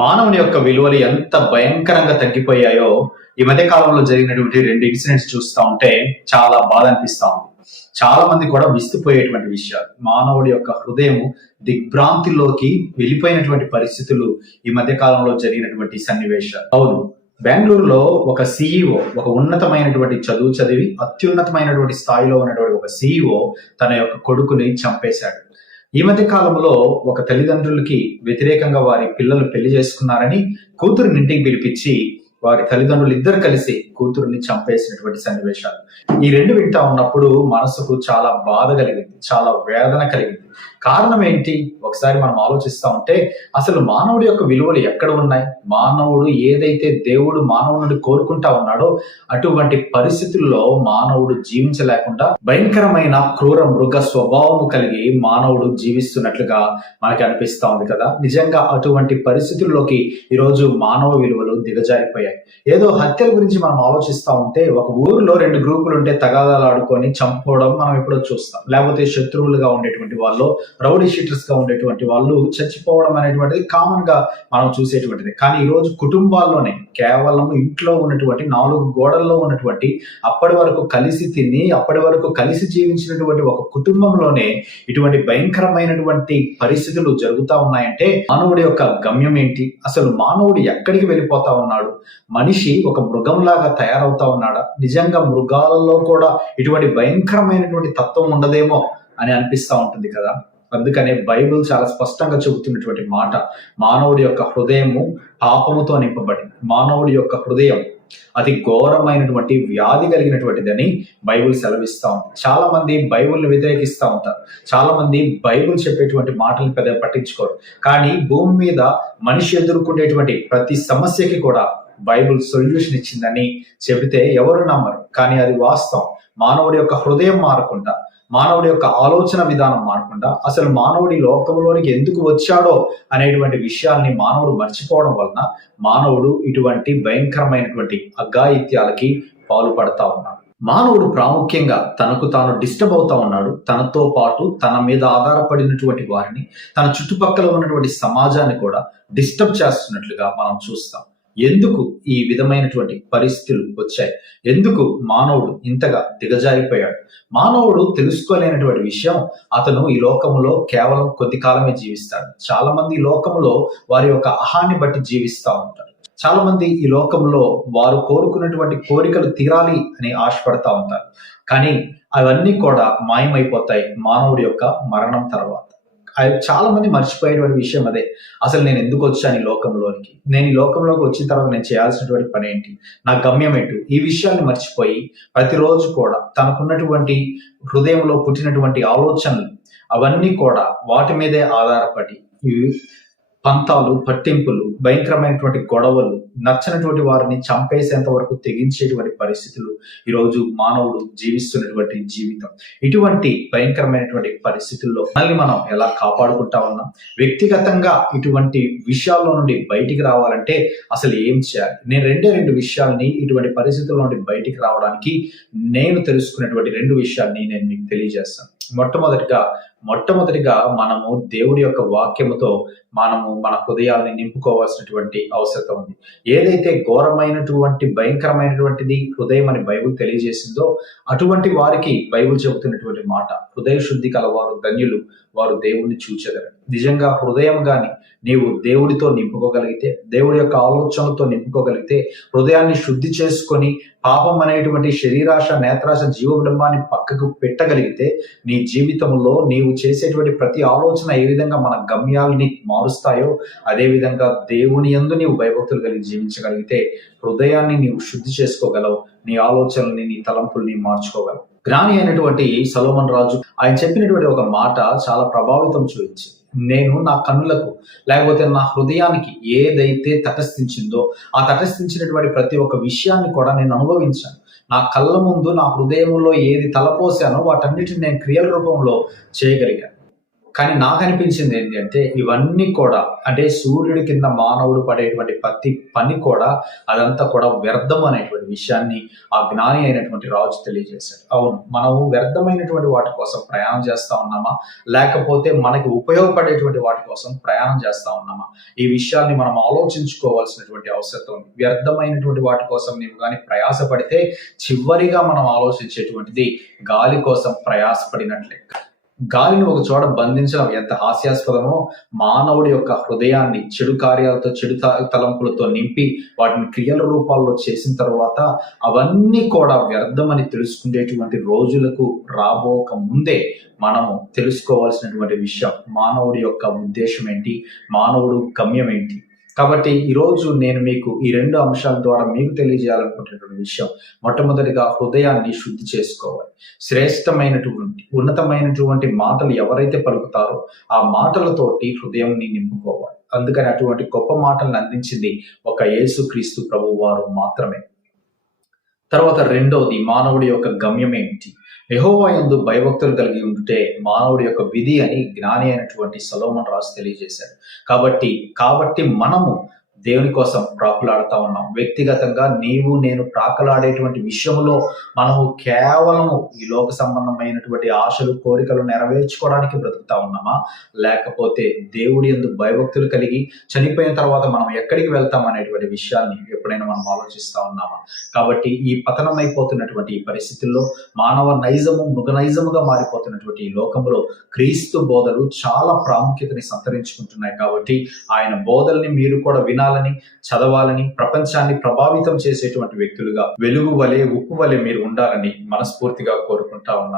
మానవుని యొక్క విలువలు ఎంత భయంకరంగా తగ్గిపోయాయో ఈ మధ్య కాలంలో జరిగినటువంటి 2 ఇన్సిడెంట్స్ చూస్తా ఉంటే చాలా బాధ అనిపిస్తా ఉంది. చాలా మంది కూడా విస్తుపోయేటువంటి విషయాలు. మానవుడి యొక్క హృదయం దిగ్భ్రాంతిలోకి వెళ్ళిపోయినటువంటి పరిస్థితులు ఈ మధ్య కాలంలో జరిగినటువంటి సన్నివేశాలు. అవును, బెంగళూరులో ఒక సిఇఓ, ఒక ఉన్నతమైనటువంటి చదువు చదివి అత్యున్నతమైనటువంటి స్థాయిలో ఉన్నటువంటి ఒక సిఇఓ తన యొక్క కొడుకుని చంపేశాడు. ఈ మధ్య కాలంలో ఒక తల్లిదండ్రులకి వ్యతిరేకంగా వారి పిల్లలు పెళ్లి చేసుకున్నారని కూతురుని ఇంటికి పిలిపించి వారి తల్లిదండ్రులు ఇద్దరు కలిసి కూతురుని చంపేసినటువంటి సన్నివేశాలు. ఈ రెండు వింటా ఉన్నప్పుడు మనసుకు చాలా బాధ కలిగింది, చాలా వేదన కలిగింది. కారణం ఏంటి? ఒకసారి మనం ఆలోచిస్తా ఉంటే అసలు మానవుడి యొక్క విలువలు ఎక్కడ ఉన్నాయి? మానవుడు ఏదైతే దేవుడు మానవుడిని కోరుకుంటా ఉన్నాడో అటువంటి పరిస్థితుల్లో మానవుడు జీవించలేకుండా భయంకరమైన క్రూర మృగ స్వభావము కలిగి మానవుడు జీవిస్తున్నట్లుగా మనకి అనిపిస్తా ఉంది కదా. నిజంగా అటువంటి పరిస్థితుల్లోకి ఈరోజు మానవ విలువలు దిగజారిపోయాయి. ఏదో హత్యల గురించి మనం ఆలోచిస్తా ఉంటే ఒక ఊరిలో 2 గ్రూపులు ఉంటే తగాదాలు ఆడుకొని చంపుకోవడం మనం ఎప్పుడో చూస్తాం. లేకపోతే శత్రువులుగా ఉండేటువంటి వాళ్ళు, రౌడీ షీటర్స్ గా ఉండేటువంటి వాళ్ళు చచ్చిపోవడం అనేటువంటిది కామన్ గా మనం చూసేటువంటిది. కానీ ఈ రోజు కుటుంబాల్లోనే కేవలం ఇంట్లో ఉన్నటువంటి 4 గోడల్లో ఉన్నటువంటి అప్పటి వరకు కలిసి తిని అప్పటి వరకు కలిసి జీవించినటువంటి ఒక కుటుంబంలోనే ఇటువంటి భయంకరమైనటువంటి పరిస్థితులు జరుగుతా ఉన్నాయంటే మానవుడి యొక్క గమ్యం ఏంటి? అసలు మానవుడు ఎక్కడికి వెళ్ళిపోతా ఉన్నాడు? మనిషి ఒక మృగంలాగా తయారవుతా ఉన్నాడా? నిజంగా మృగాలలో కూడా ఇటువంటి భయంకరమైనటువంటి తత్వం ఉండదేమో అని అనిపిస్తా ఉంటుంది కదా. అందుకనే బైబిల్ చాలా స్పష్టంగా చెబుతున్నటువంటి మాట, మానవుడి యొక్క హృదయము పాపముతో నింపబడి, మానవుడి యొక్క హృదయం అతి ఘోరమైనటువంటి వ్యాధి కలిగినటువంటిదని బైబిల్ సెలవిస్తా ఉంది. చాలా మంది బైబిల్ని వ్యతిరేకిస్తూ ఉంటారు. చాలా మంది బైబిల్ చెప్పేటువంటి మాటలను పెద్దగా పట్టించుకోరు. కానీ భూమి మీద మనిషి ఎదుర్కొనేటువంటి ప్రతి సమస్యకి కూడా బైబిల్ సొల్యూషన్ ఇచ్చిందని చెబితే ఎవరు నమ్మరు. కానీ అది వాస్తవం. మానవుడి యొక్క హృదయం మారకుండా, మానవుడి యొక్క ఆలోచన విధానం మారకుండా, అసలు మానవుడి లోకంలోనికి ఎందుకు వచ్చాడో అనేటువంటి విషయాల్ని మానవుడు మర్చిపోవడం వలన మానవుడు ఇటువంటి భయంకరమైనటువంటి అఘాయిత్యాలకి పాల్పడతా ఉన్నాడు. మానవుడు ప్రాముఖ్యంగా తనకు తాను డిస్టర్బ్ అవుతా ఉన్నాడు. తనతో పాటు తన మీద ఆధారపడినటువంటి వారిని, తన చుట్టుపక్కల ఉన్నటువంటి సమాజాన్ని కూడా డిస్టర్బ్ చేస్తున్నట్లుగా మనం చూస్తాం. ఎందుకు ఈ విధమైనటువంటి పరిస్థితులు వచ్చాయి? ఎందుకు మానవుడు ఇంతగా దిగజారిపోయాడు? మానవుడు తెలుసుకోలేనటువంటి విషయం, అతను ఈ లోకంలో కేవలం కొద్ది కాలమే జీవిస్తాడు. చాలా మంది ఈ లోకంలో వారి యొక్క అహాన్ని బట్టి జీవిస్తూ ఉంటారు. చాలా మంది ఈ లోకంలో వారు కోరుకున్నటువంటి కోరికలు తీరాలి అని ఆశపడతా ఉంటారు. కానీ అవన్నీ కూడా మాయమైపోతాయి మానవుడి యొక్క మరణం తర్వాత. చాలా మంది మర్చిపోయేటువంటి విషయం అదే. అసలు నేను ఎందుకు వచ్చాను ఈ లోకంలోనికి? నేను ఈ లోకంలోకి వచ్చిన తర్వాత నేను చేయాల్సినటువంటి పని ఏంటి? నా గమ్యం ఏంటి? ఈ విషయాన్ని మర్చిపోయి ప్రతిరోజు కూడా తనకున్నటువంటి హృదయంలో పుట్టినటువంటి ఆలోచనలు అవన్నీ కూడా వాటి మీదే ఆధారపడి పంతాలు, పట్టింపులు, భయంకరమైనటువంటి గొడవలు, నచ్చనటువంటి వారిని చంపేసేంత వరకు తెగించేటువంటి పరిస్థితులు ఈరోజు మానవుడు జీవిస్తున్నటువంటి జీవితం. ఇటువంటి భయంకరమైనటువంటి పరిస్థితుల్లో మనల్ని మనం ఎలా కాపాడుకుంటా ఉన్నాం? వ్యక్తిగతంగా ఇటువంటి విషయాల్లో నుండి బయటికి రావాలంటే అసలు ఏం చేయాలి? నేను 2 విషయాల్ని ఇటువంటి పరిస్థితుల్లో నుండి బయటికి రావడానికి నేను తెలుసుకున్నటువంటి 2 విషయాల్ని నేను మీకు తెలియజేస్తాను. మొట్టమొదటిగా మనము దేవుడి యొక్క వాక్యముతో మనము మన హృదయాల్ని నింపుకోవాల్సినటువంటి అవసరం ఉంది. ఏదైతే ఘోరమైనటువంటి భయంకరమైనటువంటిది హృదయం అని బైబిల్ తెలియజేసిందో అటువంటి వారికి బైబిల్ చెబుతున్నటువంటి మాట, హృదయ శుద్ధి కలవారు ధన్యులు, వారు దేవుణ్ణి చూచెదరు. నిజంగా హృదయం గాని నీవు దేవుడితో నింపుకోగలిగితే, దేవుడి యొక్క ఆలోచనలతో నింపుకోగలిగితే, హృదయాన్ని శుద్ధి చేసుకొని పాపం అనేటువంటి శరీరాశ, నేత్రాశ, జీవబింబాన్ని పక్కకు పెట్టగలిగితే నీ జీవితంలో నీవు చేసేటువంటి ప్రతి ఆలోచన ఏ విధంగా మన గమ్యాలని మారుస్తాయో అదే విధంగా దేవుని యందు నీవు భయభక్తులు కలిగి జీవించగలిగితే హృదయాన్ని నీవు శుద్ధి చేసుకోగలవు. నీ ఆలోచనల్ని, నీ తలంపుల్ని మార్చుకోగలవు. జ్ఞాని అయినటువంటి సొలొమోను రాజు ఆయన చెప్పినటువంటి ఒక మాట చాలా ప్రభావితం చూపించింది. నేను నా కన్నులకు లేకపోతే నా హృదయానికి ఏదైతే తటస్థించిందో ఆ తటస్థించినటువంటి ప్రతి ఒక్క విషయాన్ని కూడా నేను అనుభవించాను. నా కళ్ళ ముందు నా హృదయంలో ఏది తలపోసానో వాటన్నిటిని నేను క్రియల రూపంలో చేయగలిగాను. కానీ నాకు అనిపించింది ఏంటి అంటే ఇవన్నీ కూడా అంటే సూర్యుడి కింద మానవుడు పడేటువంటి ప్రతి పని కూడా అదంతా కూడా వ్యర్థం అనేటువంటి విషయాన్ని ఆ జ్ఞాని అయినటువంటి రాజు తెలియజేశాడు. అవును, మనము వ్యర్థమైనటువంటి వాటి కోసం ప్రయాణం చేస్తా ఉన్నామా, లేకపోతే మనకి ఉపయోగపడేటువంటి వాటి కోసం ప్రయాణం చేస్తా ఉన్నామా? ఈ విషయాన్ని మనం ఆలోచించుకోవాల్సినటువంటి అవసరం ఉంది. వ్యర్థమైనటువంటి వాటి కోసం నీవు కానీ ప్రయాసపడితే చివరిగా మనం ఆలోచించేటువంటిది గాలి కోసం ప్రయాసపడినట్లే. గాలిని ఒక చోట బంధించడం ఎంత హాస్యాస్పదమో, మానవుడి యొక్క హృదయాన్ని చెడు కార్యాలతో చెడు తలంపులతో నింపి వాటిని క్రియల రూపాల్లో చేసిన తర్వాత అవన్నీ కూడా వ్యర్థమని తెలుసుకునేటువంటి రోజులకు రాబోక ముందే మనము తెలుసుకోవాల్సినటువంటి విషయం మానవుడి యొక్క ఉద్దేశం ఏంటి, మానవుడు గమ్యం ఏంటి. కాబట్టి ఈరోజు నేను మీకు ఈ 2 అంశాల ద్వారా మీకు తెలియజేయాలనుకుంటున్నటువంటి విషయం, మొట్టమొదటిగా హృదయాన్ని శుద్ధి చేసుకోవాలి. శ్రేష్టమైనటువంటి ఉన్నతమైనటువంటి మాటలు ఎవరైతే పలుకుతారో ఆ మాటలతోటి హృదయంని నింపుకోవాలి. అందుకని అటువంటి గొప్ప మాటలను అందించింది ఒక యేసుక్రీస్తు ప్రభువు వారు మాత్రమే. తర్వాత రెండవది, మానవుడి యొక్క గమ్యం ఏమిటి? యెహోవా యందు భయభక్తులు కలిగి ఉంటే మానవుడి యొక్క విధి అని జ్ఞాని అయినటువంటి సొలొమోను రాజు తెలియజేశాడు. కాబట్టి మనము దేవుని కోసం ప్రాకులాడుతా ఉన్నాం. వ్యక్తిగతంగా నీవు నేను ప్రాకులాడేటువంటి విషయంలో మనము కేవలము ఈ లోక సంబంధమైనటువంటి ఆశలు కోరికలు నెరవేర్చుకోవడానికి బ్రతుకుతా ఉన్నామా, లేకపోతే దేవుడి యందు భయభక్తులు కలిగి చనిపోయిన తర్వాత మనం ఎక్కడికి వెళ్తాం అనేటువంటి విషయాన్ని ఎప్పుడైనా మనం ఆలోచిస్తా ఉన్నామా? కాబట్టి ఈ పతనమైపోతున్నటువంటి ఈ పరిస్థితుల్లో మానవ నైజము మృగ నైజముగా మారిపోతున్నటువంటి ఈ లోకంలో క్రీస్తు బోధలు చాలా ప్రాముఖ్యతని సంతరించుకుంటున్నాయి. కాబట్టి ఆయన బోధల్ని మీరు కూడా వినాలని, చదవాలని, ప్రపంచాన్ని ప్రభావితం చేసేటువంటి వ్యక్తులుగా వెలుగు వలె ఉప్పు వలె మీరు ఉండాలని మనస్ఫూర్తిగా కోరుకుంటా ఉన్నాను.